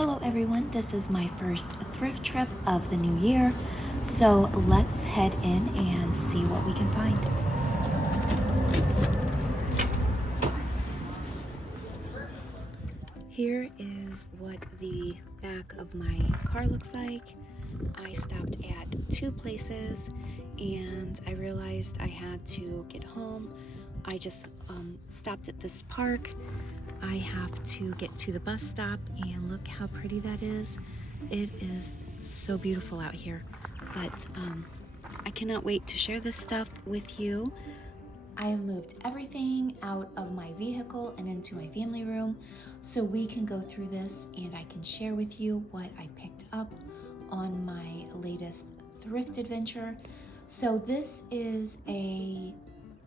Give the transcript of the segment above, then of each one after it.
Hello everyone, this is my first thrift trip of the new year, so let's head in and see what we can find. Here is what the back of my car looks like. I stopped at two places and I realized I had to get home. I just stopped at this park. I have to get to the bus stop and look how pretty that is. It is so beautiful out here, but I cannot wait to share this stuff with you. I have moved everything out of my vehicle and into my family room so we can go through this and I can share with you what I picked up on my latest thrift adventure. So this is a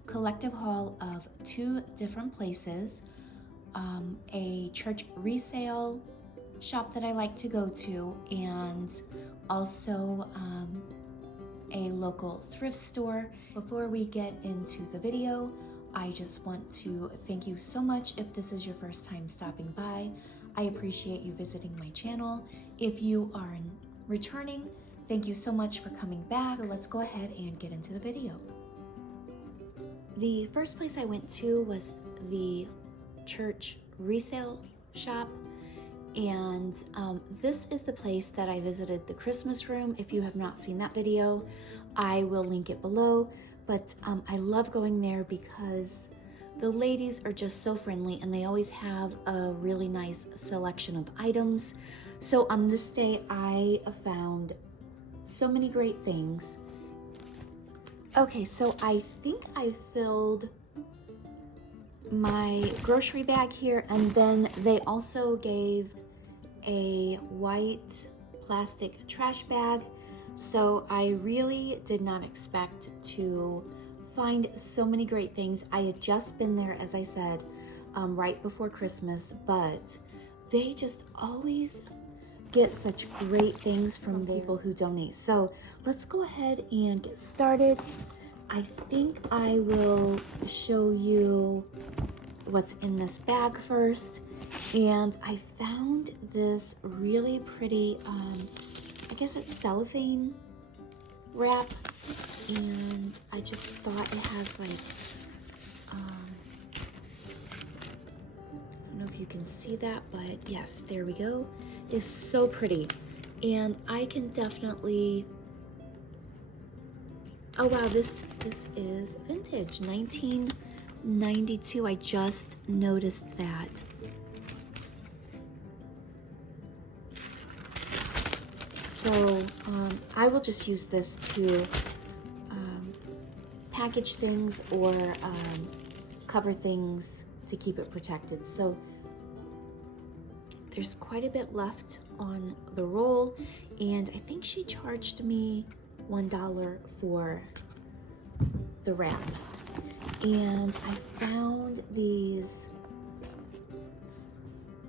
collective haul of two different places. A church resale shop that I like to go to, and also a local thrift store. Before we get into the video, I just want to thank you so much if this is your first time stopping by. I appreciate you visiting my channel. If you are returning, thank you so much for coming back. So let's go ahead and get into the video. The first place I went to was the church resale shop, and this is the place that I visited the Christmas room. If you have not seen that video, I will link it below, but I love going there because the ladies are just so friendly and they always have a really nice selection of items. So on this day I found so many great things. Okay, so I think I filled my grocery bag here, and then they also gave a white plastic trash bag. So I really did not expect to find so many great things. I had just been there, as I said, right before Christmas, but they just always get such great things from people who donate. So let's go ahead and get started. I think I will show you what's in this bag first. And I found this really pretty, I guess it's cellophane wrap. And I just thought it has like, I don't know if you can see that, but yes, there we go. It's so pretty. And I can definitely, oh wow, this is vintage, 1992. I just noticed that. So I will just use this to package things or cover things to keep it protected. So there's quite a bit left on the roll, and I think she charged me $1 for the wrap. And I found these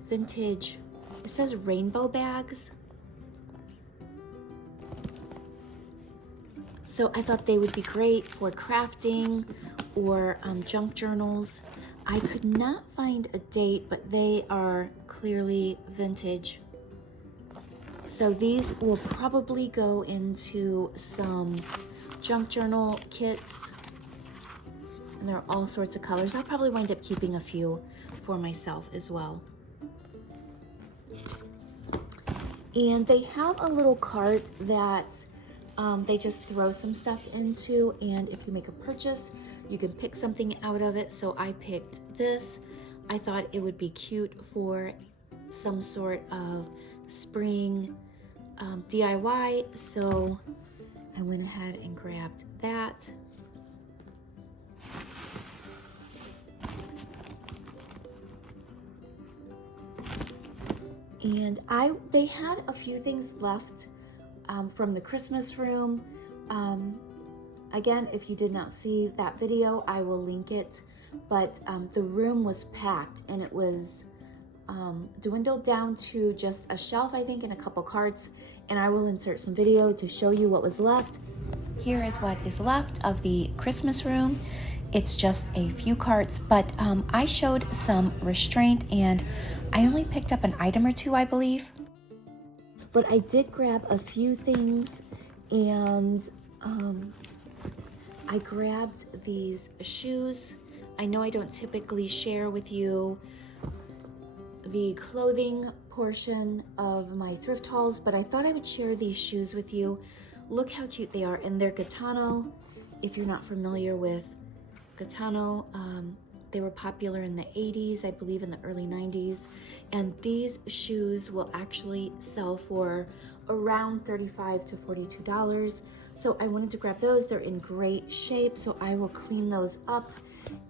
vintage, it says rainbow bags. So I thought they would be great for crafting or junk journals. I could not find a date, but they are clearly vintage. So these will probably go into some junk journal kits. And there are all sorts of colors. I'll probably wind up keeping a few for myself as well. And they have a little cart that they just throw some stuff into, and if you make a purchase, you can pick something out of it. So I picked this. I thought it would be cute for some sort of spring DIY, so I went ahead and grabbed that. And they had a few things left from the Christmas room. Again, if you did not see that video, I will link it, but the room was packed and it was dwindled down to just a shelf, I think, and a couple carts, and I will insert some video to show you what was left. Here is what is left of the Christmas room. It's just a few carts, but I showed some restraint and I only picked up an item or two, I believe. But I did grab a few things, and I grabbed these shoes. I know I don't typically share with you the clothing portion of my thrift hauls, but I thought I would share these shoes with you. Look how cute they are, and they're Gitano. If you're not familiar with Gitano, they were popular in the 80s, I believe in the early 90s, and these shoes will actually sell for around $35 to $42. So I wanted to grab those. They're in great shape, so I will clean those up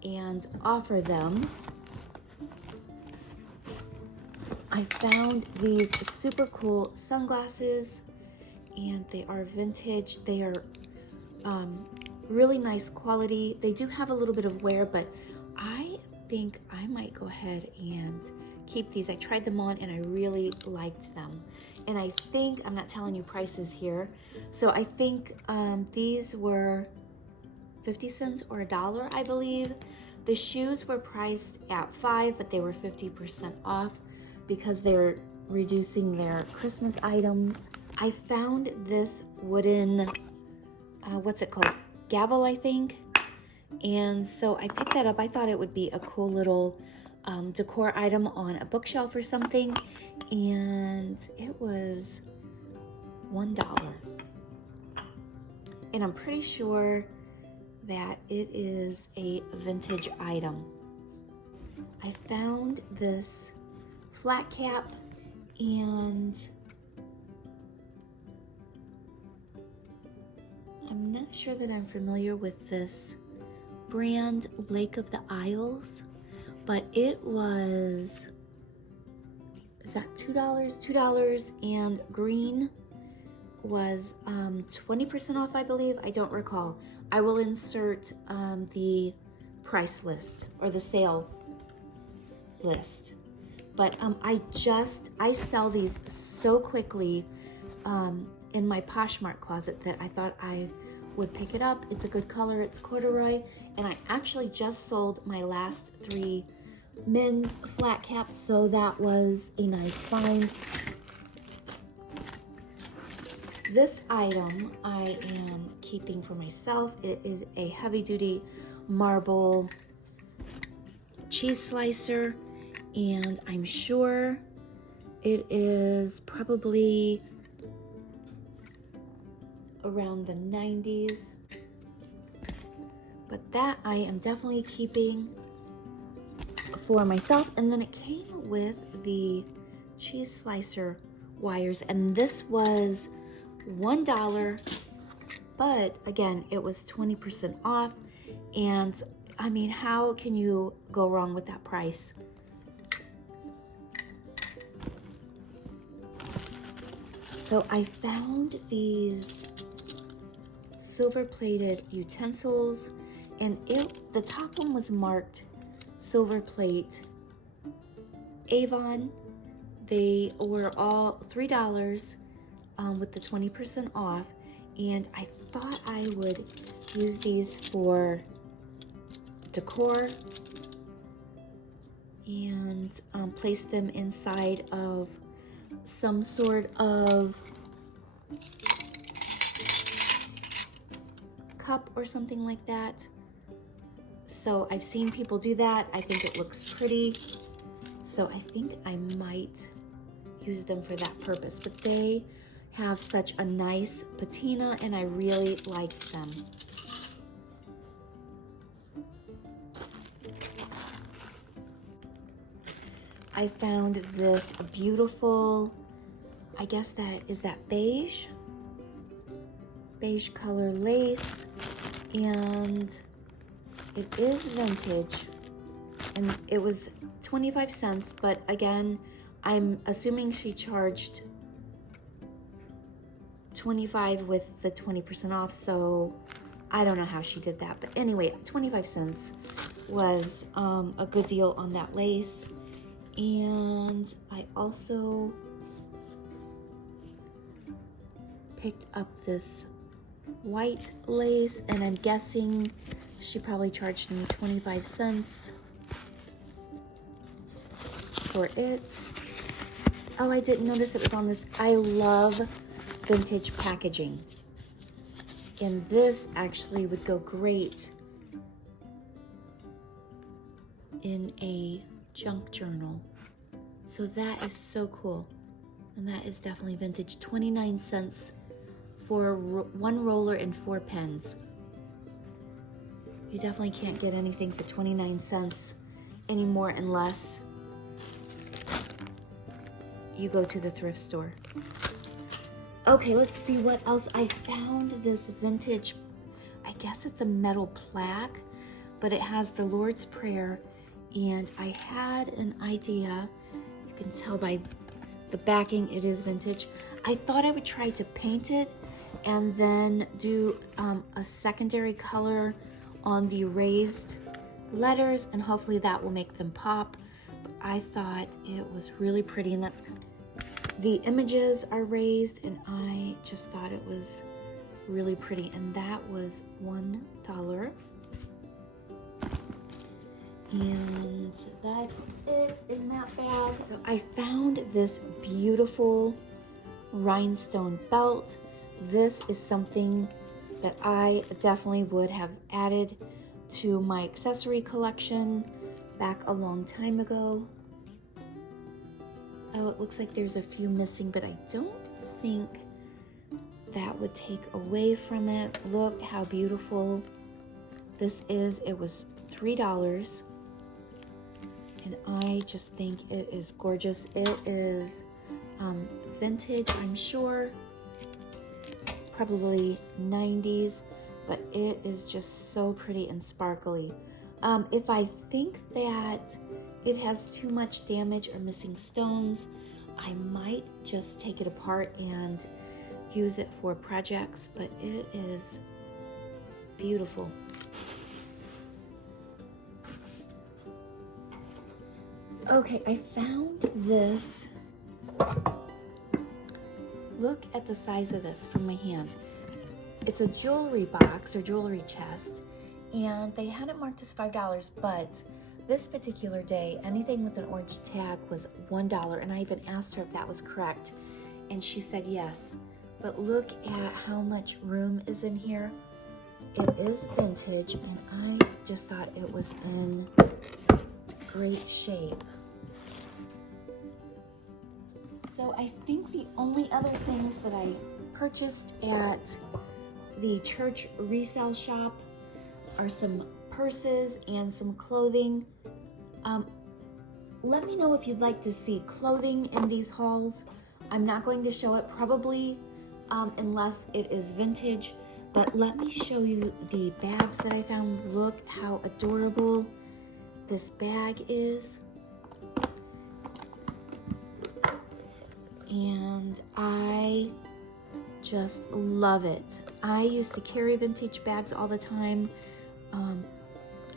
and offer them. I found these super cool sunglasses, and they are vintage. They are really nice quality. They do have a little bit of wear, but I think I might go ahead and keep these. I tried them on and I really liked them. And I think, I'm not telling you prices here, so I think these were 50 cents or $1, I believe. The shoes were priced at $5, but they were 50% off because they're reducing their Christmas items. I found this wooden, what's it called? Gavel, I think. And so I picked that up. I thought it would be a cool little decor item on a bookshelf or something. And it was $1. And I'm pretty sure that it is a vintage item. I found this flat cap, and I'm not sure that I'm familiar with this brand, Lake of the Isles, but it was, is that $2? $2, and green was 20% off, I believe. I don't recall. I will insert the price list or the sale list. But I sell these so quickly in my Poshmark closet that I thought I would pick it up. It's a good color, it's corduroy, and I actually just sold my last 3 men's flat caps, so that was a nice find. This item I am keeping for myself. It is a heavy-duty marble cheese slicer, and I'm sure it is probably around the 90s, but that I am definitely keeping for myself. And then it came with the cheese slicer wires, and this was $1, but again, it was 20% off, and I mean, how can you go wrong with that price? So I found these silver-plated utensils, and the top one was marked silver plate Avon. They were all $3 with the 20% off, and I thought I would use these for decor and place them inside of some sort of cup or something like that. So I've seen people do that. I think it looks pretty. So I think I might use them for that purpose. But they have such a nice patina, and I really liked them. I found this beautiful, I guess that is that beige color lace, and it is vintage, and it was 25 cents, but again, I'm assuming she charged 25 with the 20% off, so I don't know how she did that, but anyway, 25 cents was a good deal on that lace. And I also picked up this white lace, and I'm guessing she probably charged me 25 cents for it. Oh, I didn't notice it was on this. I love vintage packaging. And this actually would go great in a junk journal. So that is so cool. And that is definitely vintage. 29 cents for one roller and 4 pens. You definitely can't get anything for 29 cents anymore unless you go to the thrift store. Okay, let's see what else. I found this vintage, I guess it's a metal plaque, but it has the Lord's Prayer, and I had an idea. You can tell by the backing it is vintage. I thought I would try to paint it and then do a secondary color on the raised letters, and hopefully that will make them pop. But I thought it was really pretty, and that's the images are raised, and I just thought it was really pretty, and that was $1. And that's it in that bag. So I found this beautiful rhinestone belt. This is something that I definitely would have added to my accessory collection back a long time ago. Oh, it looks like there's a few missing, but I don't think that would take away from it. Look how beautiful this is. It was $3, and I just think it is gorgeous. It is vintage, I'm sure, probably 90s, but it is just so pretty and sparkly. If I think that it has too much damage or missing stones, I might just take it apart and use it for projects, but it is beautiful. Okay, I found this. Look at the size of this from my hand. It's a jewelry box or jewelry chest, and they had it marked as $5, but this particular day, anything with an orange tag was $1, and I even asked her if that was correct, and she said yes. But look at how much room is in here. It is vintage, and I just thought it was in great shape. So I think the only other things that I purchased at the church resale shop are some purses and some clothing. Let me know if you'd like to see clothing in these hauls. I'm not going to show it probably unless it is vintage, but let me show you the bags that I found. Look how adorable this bag is. And I just love it. I used to carry vintage bags all the time.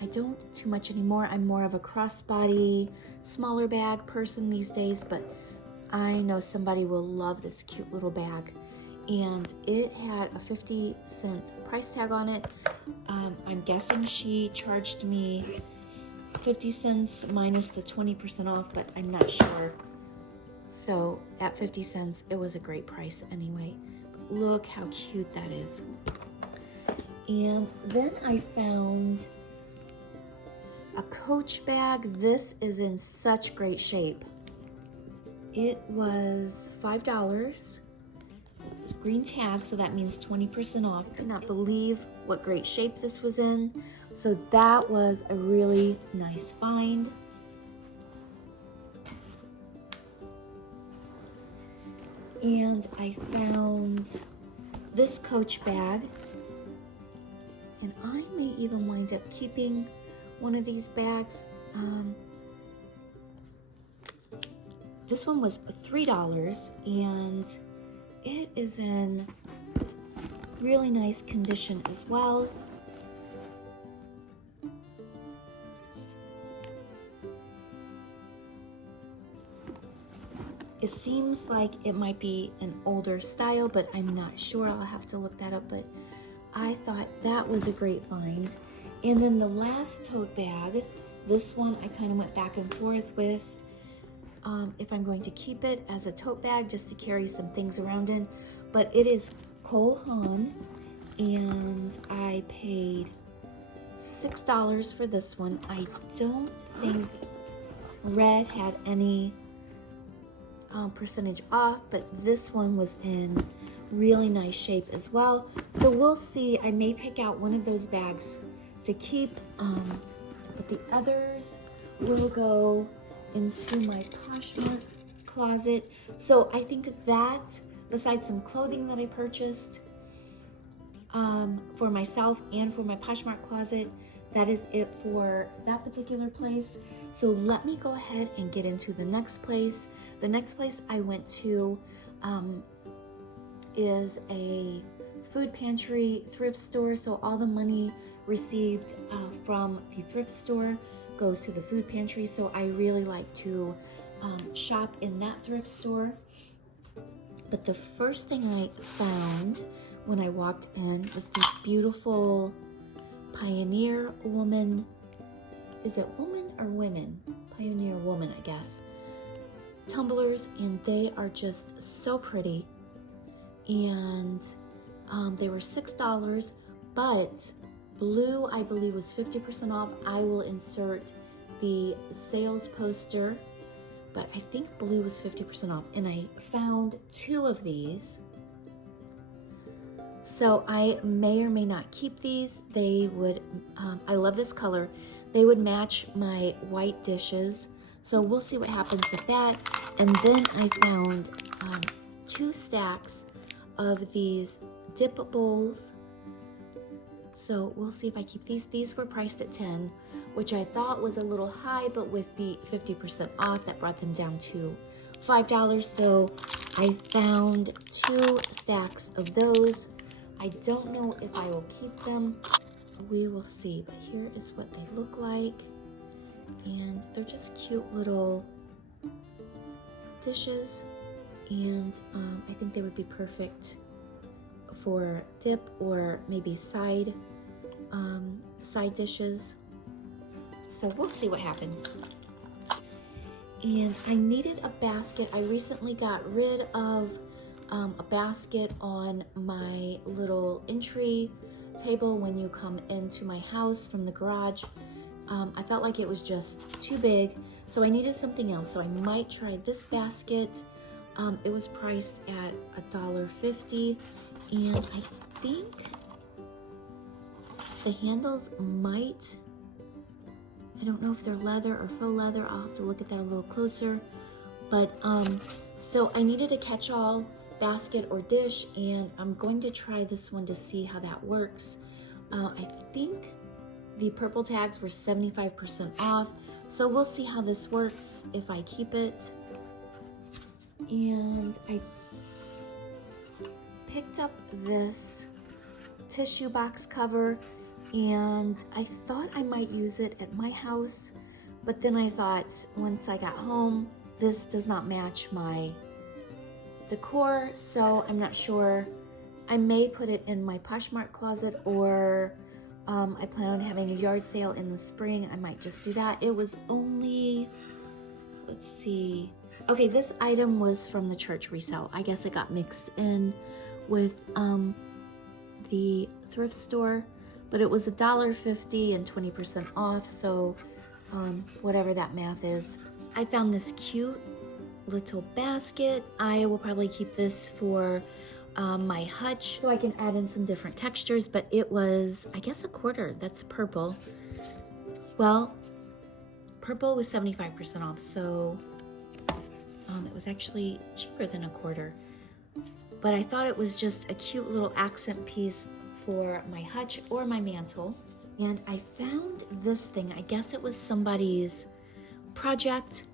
I don't too much anymore. I'm more of a crossbody, smaller bag person these days, but I know somebody will love this cute little bag. And it had a 50-cent price tag on it. I'm guessing she charged me 50 cents minus the 20% off, but I'm not sure. So at 50 cents, it was a great price anyway. But look how cute that is. And then I found a Coach bag. This is in such great shape. It was $5. It's green tag, so that means 20% off. Could not believe what great shape this was in. So that was a really nice find. And I found this Coach bag, and I may even wind up keeping one of these bags. This one was $3, and it is in really nice condition as well. It seems like it might be an older style, but I'm not sure. I'll have to look that up, but I thought that was a great find. And then the last tote bag, this one I kind of went back and forth with. if I'm going to keep it as a tote bag just to carry some things around in. But it is Cole Haan, and I paid $6 for this one. I don't think red had any percentage off, but this one was in really nice shape as well. So we'll see. I may pick out one of those bags to keep, but the others will go into my Poshmark closet. So I think that, besides some clothing that I purchased for myself and for my Poshmark closet, that is it for that particular place. So let me go ahead and get into the next place. The next place I went to is a food pantry thrift store. So all the money received from the thrift store goes to the food pantry. So I really like to shop in that thrift store. But the first thing I found when I walked in was these beautiful Pioneer woman. Is it woman or women? Pioneer woman, I guess. Tumblers, and they are just so pretty. And they were $6, but blue, I believe, was 50% off. I will insert the sales poster, but I think blue was 50% off. And I found 2 of these. So I may or may not keep these. They would, I love this color. They would match my white dishes. So we'll see what happens with that. And then I found 2 stacks of these dip bowls. So we'll see if I keep these. These were priced at $10, which I thought was a little high, but with the 50% off, that brought them down to $5. So I found 2 stacks of those. I don't know if I will keep them. We will see, but here is what they look like. And they're just cute little dishes. And I think they would be perfect for dip or maybe side dishes. So we'll see what happens. And I needed a basket. I recently got rid of a basket on my little entry table when you come into my house from the garage. I felt like it was just too big, so I needed something else. So I might try this basket. It was priced at $1.50, and I think the handles might, I don't know if they're leather or faux leather. I'll have to look at that a little closer. But so I needed a catch-all basket or dish, and I'm going to try this one to see how that works. I think the purple tags were 75% off, so we'll see how this works if I keep it. And I picked up this tissue box cover, and I thought I might use it at my house, but then I thought once I got home, this does not match my decor, so I'm not sure. I may put it in my Poshmark closet, or I plan on having a yard sale in the spring. I might just do that. It was only, let's see. Okay, this item was from the church resale. I guess it got mixed in with the thrift store, but it was $1.50 and 20% off, so whatever that math is. I found this cute little basket. I will probably keep this for my hutch so I can add in some different textures, but it was, I guess, $1/4. That's purple. Well, purple was 75% off, so it was actually cheaper than $1/4. But I thought it was just a cute little accent piece for my hutch or my mantle. And I found this thing. I guess it was somebody's project.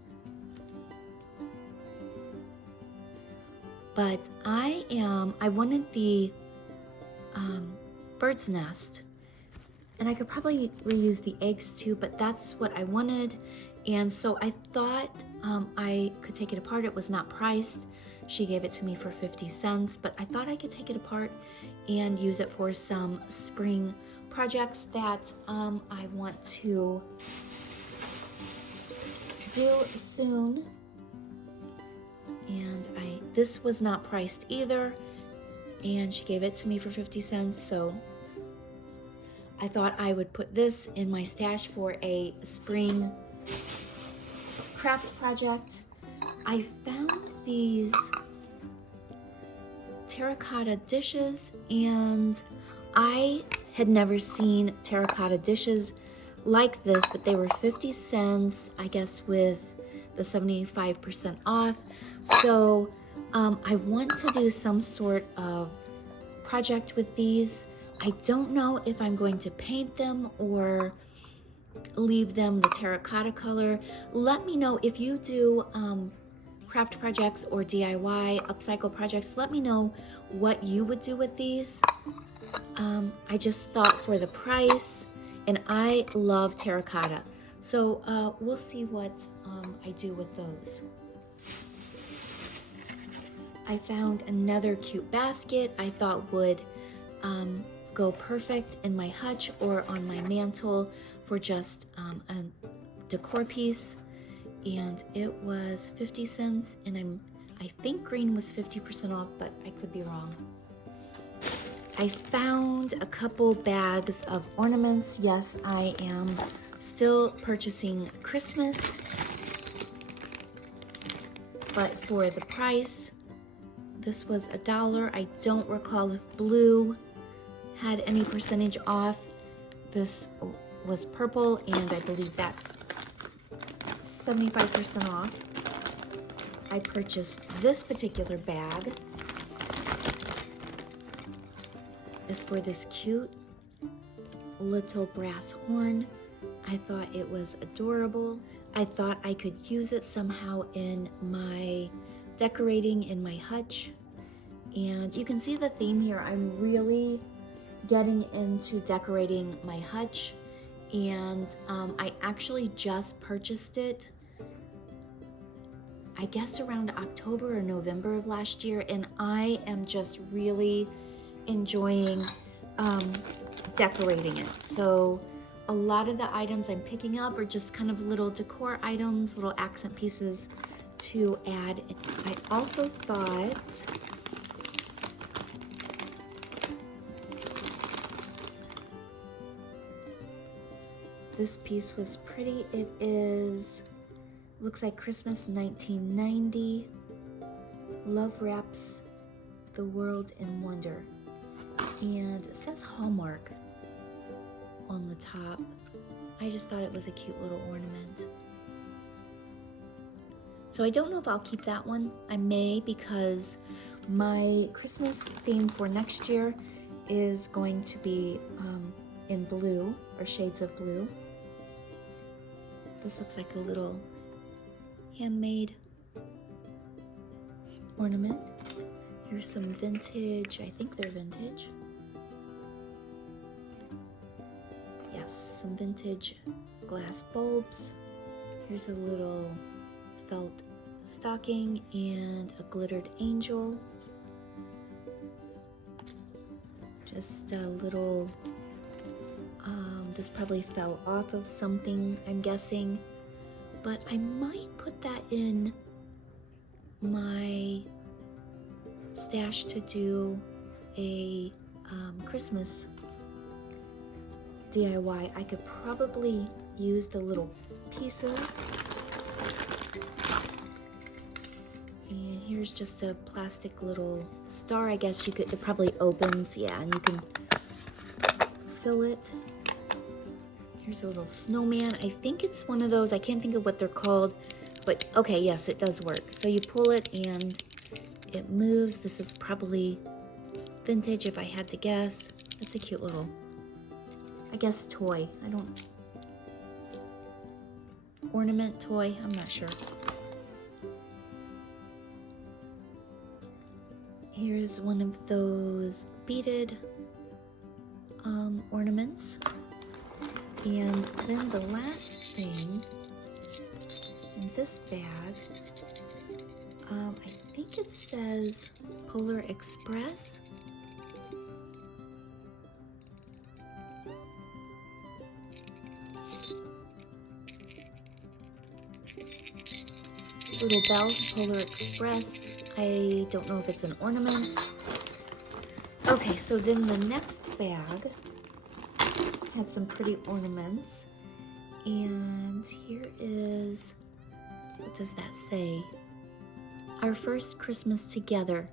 But I wanted the bird's nest, and I could probably reuse the eggs too, but that's what I wanted. And so I thought I could take it apart. It was not priced. She gave it to me for 50 cents, but I thought I could take it apart and use it for some spring projects that I want to do soon. And this was not priced either, and she gave it to me for 50 cents, so I thought I would put this in my stash for a spring craft project. I found these terracotta dishes, and I had never seen terracotta dishes like this, but they were 50 cents, I guess, with the 75% off. So I want to do some sort of project with these. I don't know if I'm going to paint them or leave them the terracotta color. Let me know if you do craft projects or DIY upcycle projects. Let me know what you would do with these. I just thought for the price, and I love terracotta, so we'll see what I do with those. I found another cute basket I thought would go perfect in my hutch or on my mantle for just a decor piece, and it was 50 cents, and I think green was 50% off, but I could be wrong. I found a couple bags of ornaments. Yes, I am still purchasing Christmas, but for the price, this was $1. I don't recall if blue had any percentage off. This was purple, and I believe that's 75% off. I purchased this particular bag. Is for this cute little brass horn. I thought it was adorable. I thought I could use it somehow in my decorating in my hutch. And you can see the theme here. I'm really getting into decorating my hutch, and I actually just purchased it, I guess around October or November of last year, and I am just really enjoying decorating it. So a lot of the items I'm picking up are just kind of little decor items, little accent pieces to add. I also thought this piece was pretty. It is, looks like Christmas 1990. Love wraps the world in wonder. And it says Hallmark on the top. I just thought it was a cute little ornament. So I don't know if I'll keep that one. I may, because my Christmas theme for next year is going to be in blue, or shades of blue. This looks like a little handmade ornament. Here's some vintage, I think they're vintage. Yes, some vintage glass bulbs. Here's a little felt stocking and a glittered angel. Just a little, this probably fell off of something, I'm guessing, but I might put that in my stash to do a Christmas DIY. I could probably use the little pieces. And here's just a plastic little star. I guess you could, it probably opens, yeah, and you can fill it. Here's a little snowman. I think it's one of those, I can't think of what they're called, but okay, yes, it does work. So you pull it and it moves. This is probably vintage if I had to guess. That's a cute little, I guess, toy. I don't, ornament toy, I'm not sure. Here's one of those beaded ornaments. And then the last thing in this bag, I think it says Polar Express. little bell, Polar Express. I don't know if it's an ornament. Okay, so then the next bag had some pretty ornaments. And here is, what does that say? Our First Christmas Together,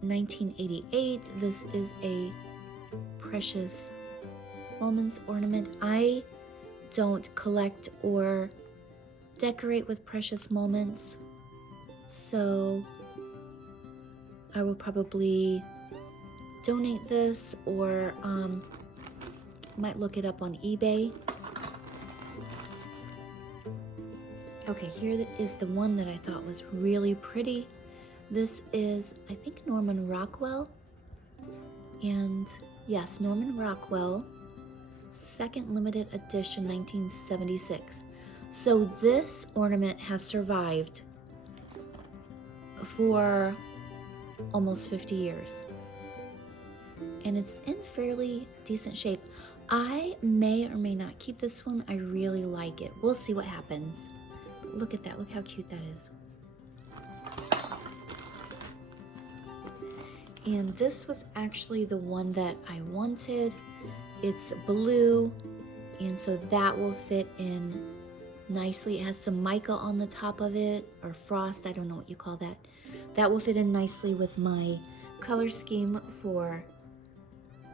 1988. This is a Precious Moments ornament. I don't collect or decorate with precious moments, so I will probably donate this or might look it up on eBay. Okay, here is the one that I thought was really pretty. This is, I think, Norman Rockwell. And yes, Norman Rockwell, second limited edition, 1976. So this ornament has survived for almost 50 years. And it's in fairly decent shape. I may or may not keep this one. I really like it. We'll see what happens. But look at that. Look how cute that is. And this was actually the one that I wanted. It's blue, and so that will fit in nicely. It has some mica on the top of it, or frost, I don't know what you call that. That will fit in nicely with my color scheme for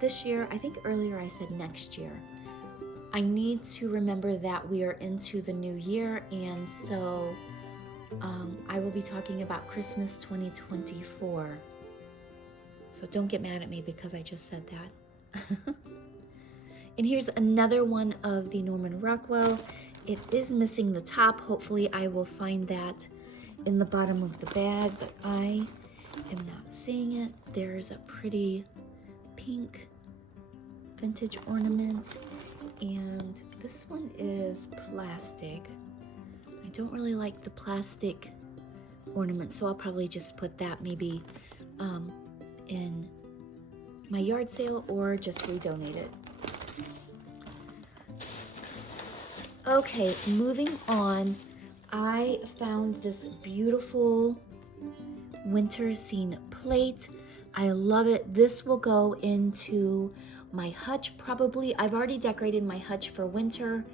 this year. I think earlier I said next year. I need to remember that we are into the new year, and so I will be talking about Christmas 2024. So don't get mad at me because I just said that. And here's another one of the Norman Rockwell. It is missing the top. Hopefully I will find that in the bottom of the bag, but I am not seeing it. There's a pretty pink vintage ornament, and this one is plastic. I don't really like the plastic ornament, so I'll probably just put that maybe in my yard sale or just redonate it. Okay, moving on, I found this beautiful winter scene plate. I love it. This will go into my hutch probably. I've already decorated my hutch for winter,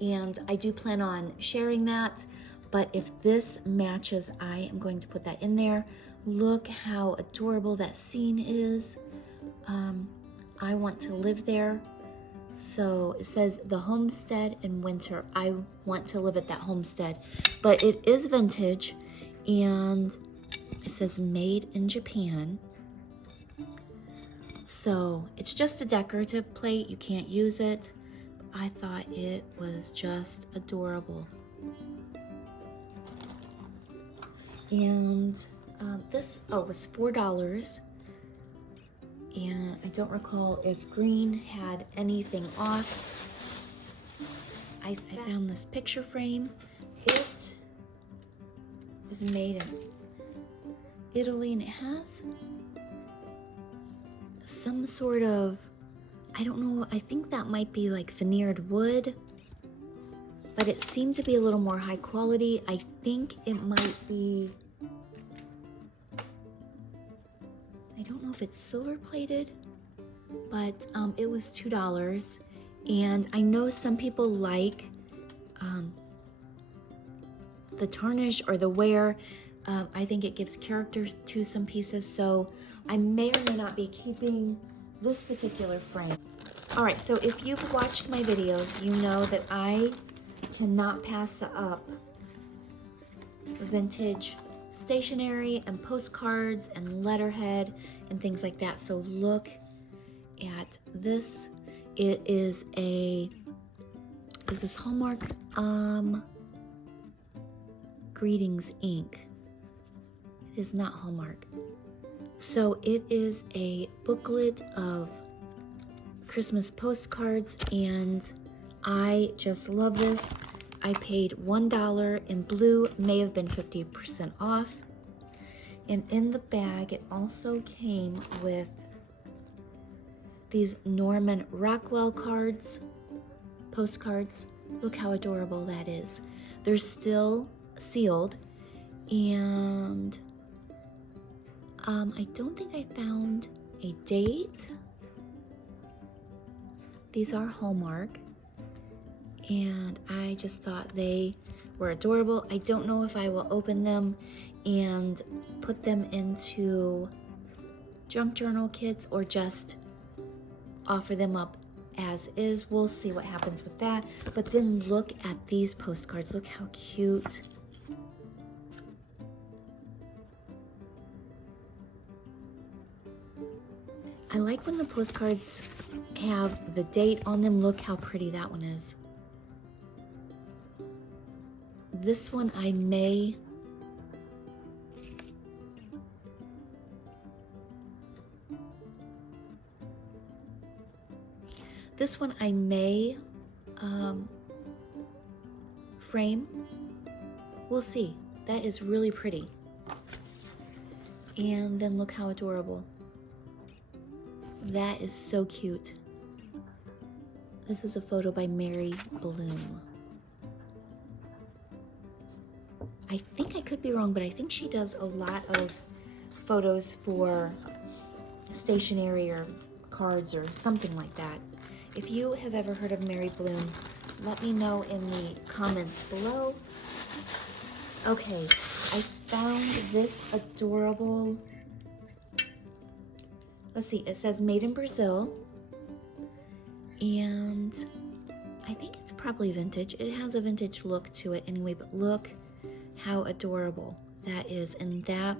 and I do plan on sharing that, but if this matches, I am going to put that in there. Look how adorable that scene is. I want to live there. So it says the homestead in winter. I want to live at that homestead, but it is vintage, and it says made in Japan. So it's just a decorative plate. You can't use it. I thought it was just adorable. And this was $4. And I don't recall if green had anything off. I found this picture frame. It is made in Italy, and it has some sort of, I don't know, I think that might be like veneered wood, but it seemed to be a little more high quality. I think it might be, I don't know if it's silver plated, but it was $2. And I know some people like the tarnish or the wear. I think it gives character to some pieces, so I may or may not be keeping this particular frame. All right, so if you've watched my videos, you know that I cannot pass up vintage stationery and postcards and letterhead and things like that. So look at this. It is this Hallmark Greetings ink. It is not Hallmark. So it is a booklet of Christmas postcards, and I just love this. I paid $1 in blue, may have been 50% off. And in the bag, it also came with these Norman Rockwell postcards. Look how adorable that is. They're still sealed, And I don't think I found a date. These are Hallmark, and I just thought they were adorable. I don't know if I will open them and put them into junk journal kits or just offer them up as is. We'll see what happens with that. But then look at these postcards. Look how cute. I like when the postcards have the date on them. Look how pretty that one is. This one I may frame. We'll see. That is really pretty. And then look how adorable. That is so cute. This is a photo by Mary Bloom. I think I could be wrong, but I think she does a lot of photos for stationery or cards or something like that. If you have ever heard of Mary Bloom, let me know in the comments below. Okay, I found this adorable, let's see, it says made in Brazil, and I think it's probably vintage. It has a vintage look to it anyway, but look how adorable that is, and that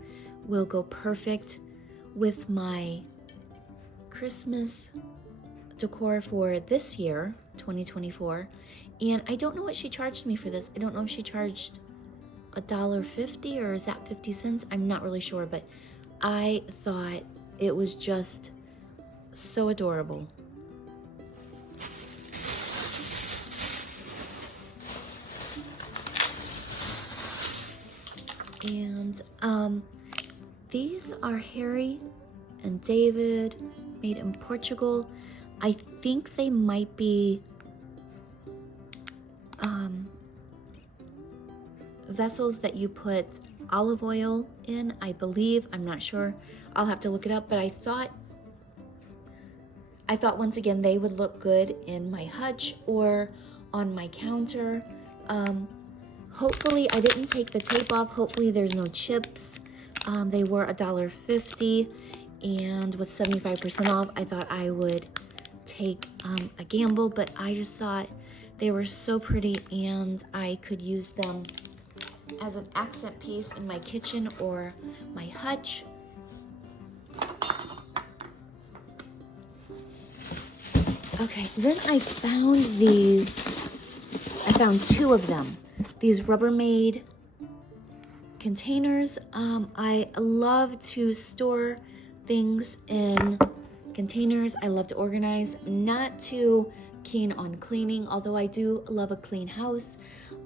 will go perfect with my Christmas decor for this year, 2024. And I don't know what she charged me for this. I don't know if she charged $1.50 or is that 50 cents? I'm not really sure, but I thought it was just so adorable. And these are Harry and David, made in Portugal. I think they might be vessels that you put olive oil in, I believe. I'm not sure. I'll have to look it up, but I thought once again they would look good in my hutch or on my counter. Hopefully I didn't take the tape off. Hopefully there's no chips. They were $1.50, and with 75% off, I thought I would take a gamble, but I just thought they were so pretty and I could use them as an accent piece in my kitchen or my hutch. Okay, then I found two of them. These Rubbermaid containers. I love to store things in containers. I love to organize. Not too keen on cleaning, although I do love a clean house.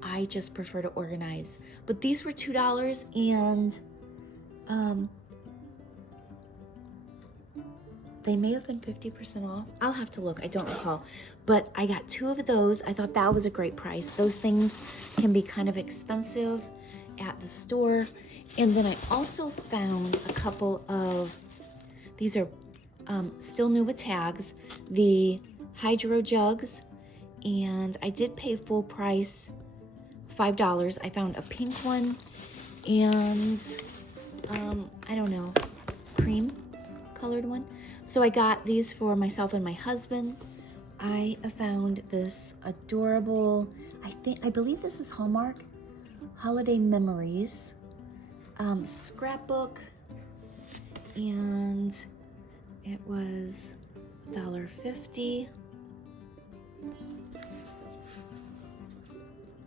I just prefer to organize. But these were $2, and they may have been 50% off. I'll have to look, I don't recall. But I got two of those. I thought that was a great price. Those things can be kind of expensive at the store. And then I also found a couple of, these are still new with tags, the hydro jugs, and I did pay full price, $5. I found a pink one and I don't know, cream colored one. So I got these for myself and my husband. I found this adorable, I believe this is Hallmark, Holiday Memories scrapbook, and it was $1.50.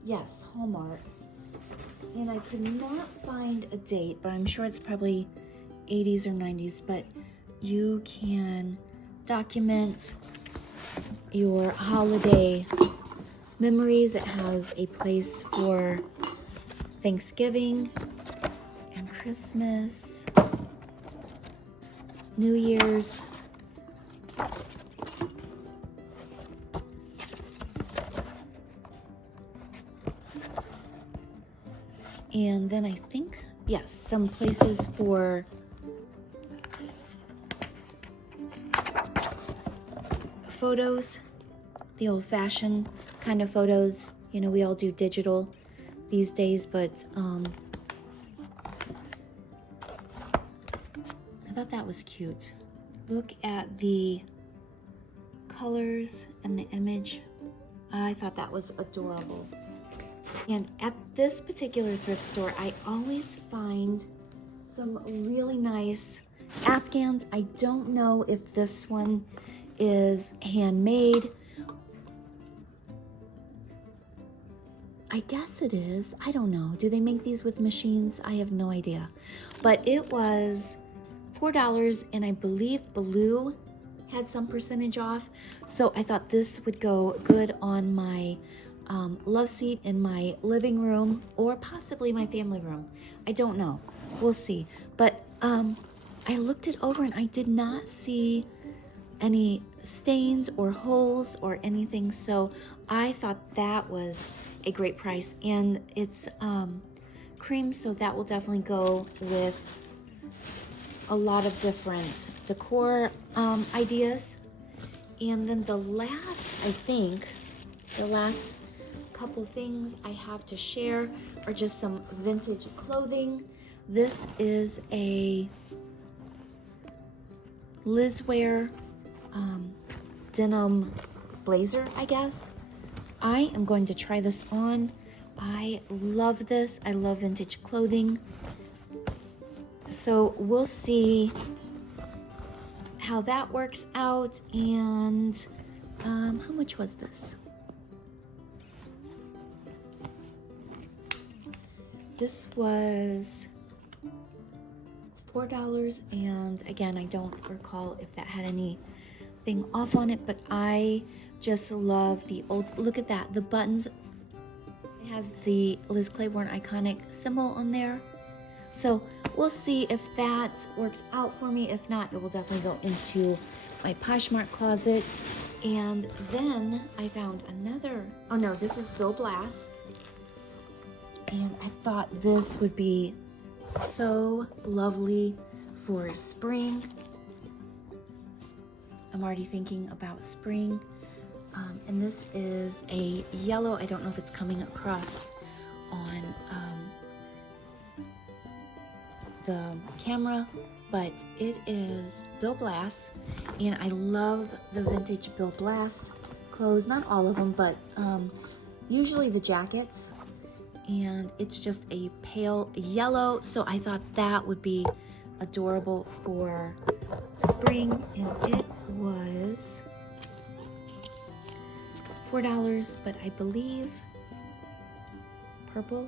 Yes, Hallmark. And I could not find a date, but I'm sure it's probably 80s or 90s, but you can document your holiday memories. It has a place for Thanksgiving and Christmas, New Year's. And then I think yes, some places for photos, the old-fashioned kind of photos. You know, we all do digital these days, but I thought that was cute. Look at the colors and the image. I thought that was adorable. And at this particular thrift store, I always find some really nice afghans. I don't know if this one is handmade. I guess it is. I don't know. Do they make these with machines? I have no idea. But it was $4, and I believe blue had some percentage off. So I thought this would go good on my love seat in my living room, or possibly my family room. I don't know. We'll see. But I looked it over and I did not see any stains or holes or anything. So I thought that was a great price. And it's cream, so that will definitely go with a lot of different decor ideas. And then the last couple things I have to share are just some vintage clothing. This is a Liz wear denim blazer, I guess. I am going to try this on. I love this. I love vintage clothing. So we'll see how that works out. And how much was this? This was $4, and again, I don't recall if that had anything off on it, but I just love the old, look at that, the buttons. It has the Liz Claiborne iconic symbol on there. So we'll see if that works out for me. If not, it will definitely go into my Poshmark closet. And then I found another, oh no, this is Bill Blass. And I thought this would be so lovely for spring. I'm already thinking about spring. And this is a yellow. I don't know if it's coming across on the camera, but it is Bill Blass. And I love the vintage Bill Blass clothes. Not all of them, but usually the jackets. And it's just a pale yellow, so I thought that would be adorable for spring. And it was $4, but I believe purple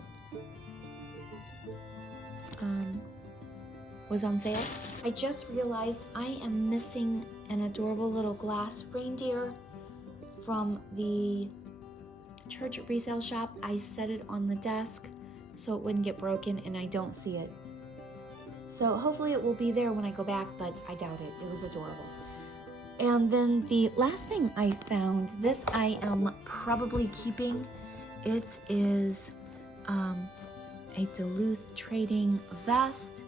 was on sale. I just realized I am missing an adorable little glass reindeer from the church resale shop. I set it on the desk so it wouldn't get broken, and I don't see it. So hopefully it will be there when I go back, but I doubt it. It was adorable. And then the last thing I found, this I am probably keeping. It is a Duluth trading vest,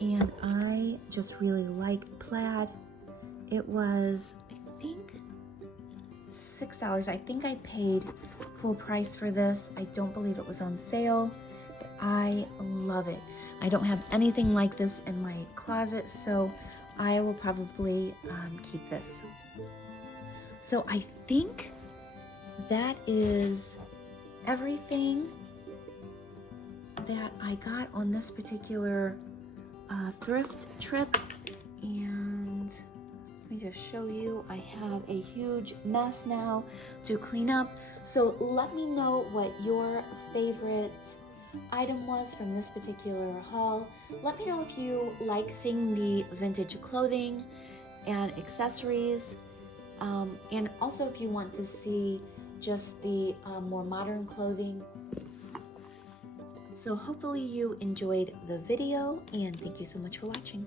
and I just really like plaid. It was, I think, $6. I think I paid full price for this. I don't believe it was on sale, but I love it. I don't have anything like this in my closet, so I will probably keep this. So I think that is everything that I got on this particular thrift trip. And let me just show you, I have a huge mess now to clean up. So let me know what your favorite item was from this particular haul. Let me know if you like seeing the vintage clothing and accessories. And also if you want to see just the more modern clothing. So hopefully you enjoyed the video, and thank you so much for watching.